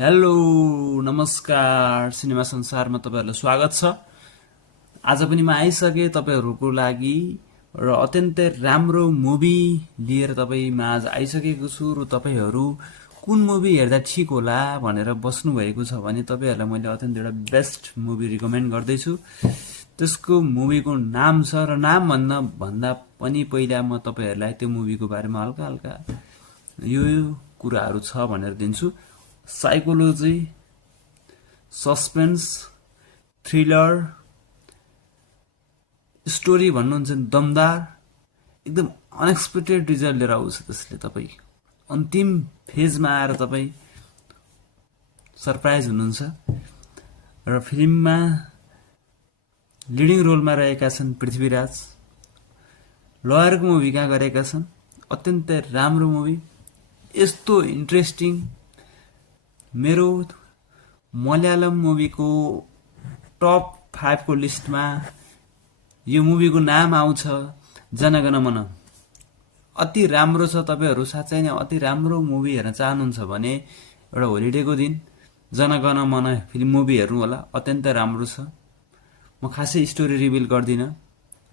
Hello नमस्कार cinema संसारमा तपाईहरुलाई स्वागत छ। आज पनि म आइसके तपाईहरुको लागि र अत्यन्तै राम्रो मुभी लिएर तपाईमा आज आइसकेको छु र तपाईहरु कुन मुभी हेर्दा ठीक होला भनेर बस्नु भएको छ भने तपाईहरुलाई मैले अत्यन्त एउटा बेस्ट मुभी रिकमेन्ड गर्दै छु। त्यसको मुभीको नाम छ र नाम भन्दा पनि पहिला म तपाईहरुलाई त्यो मुभीको बारेमा हल्का हल्का यो कुराहरु छ भनेर दिन्छु। साइकोलोजी, सस्पेन्स, थ्रिलर, स्टोरी भन्नुहुन्छ दमदार, एकदम अनएक्सपेक्टेड रिजल्ट लिएर आउँछ। त्यसले तपाई अन्तिम फेजमा आएर तपाई सरप्राइज हुनुहुन्छ। र फिल्ममा लिडिङ रोलमा रहेका छन् पृथ्वीराज, लयरको भूमिका गरेका छन्। अत्यन्तै राम्रो मुभी, यस्तो इन्ट्रेस्टिङ मेरो मलयालम मुभीको टप 5 को लिस्टमा यो मुभीको नाम आउँछ जनगण मन। अति राम्रो छ। तपाईहरु साच्चै नै अति राम्रो मुभी हेर्न चाहनुहुन्छ भने एउटा होलिडेको दिन जनगण मन फिल्म मुभी हेर्नु होला। अत्यन्तै राम्रो छ। म खासै स्टोरी रिभिल गर्दिन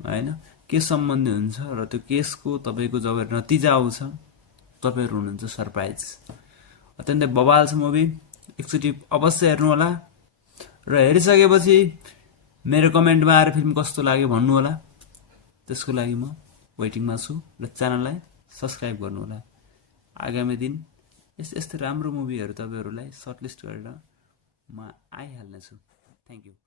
हैन, के सम्बन्धी हुन्छ र त्यो केसको तपाईको जब नतिजा आउँछ तपाईहरु हुनुहुन्छ सरप्राइज। अत्यन्तै बवाल छ मुभी, एकचोटी अवश्य हेर्नु होला र हेरिसकेपछि मेरो कमेन्टमा आएर फिल्म कस्तो लाग्यो भन्नु होला। त्यसको लागि म वेटिङमा छु र च्यानललाई सब्स्क्राइब गर्नु होला। आगामी दिन यस्तै राम्रो मुभीहरु तपाईहरुलाई सर्टलिस्ट गरेर म आइहाल्ने छु। Thank you.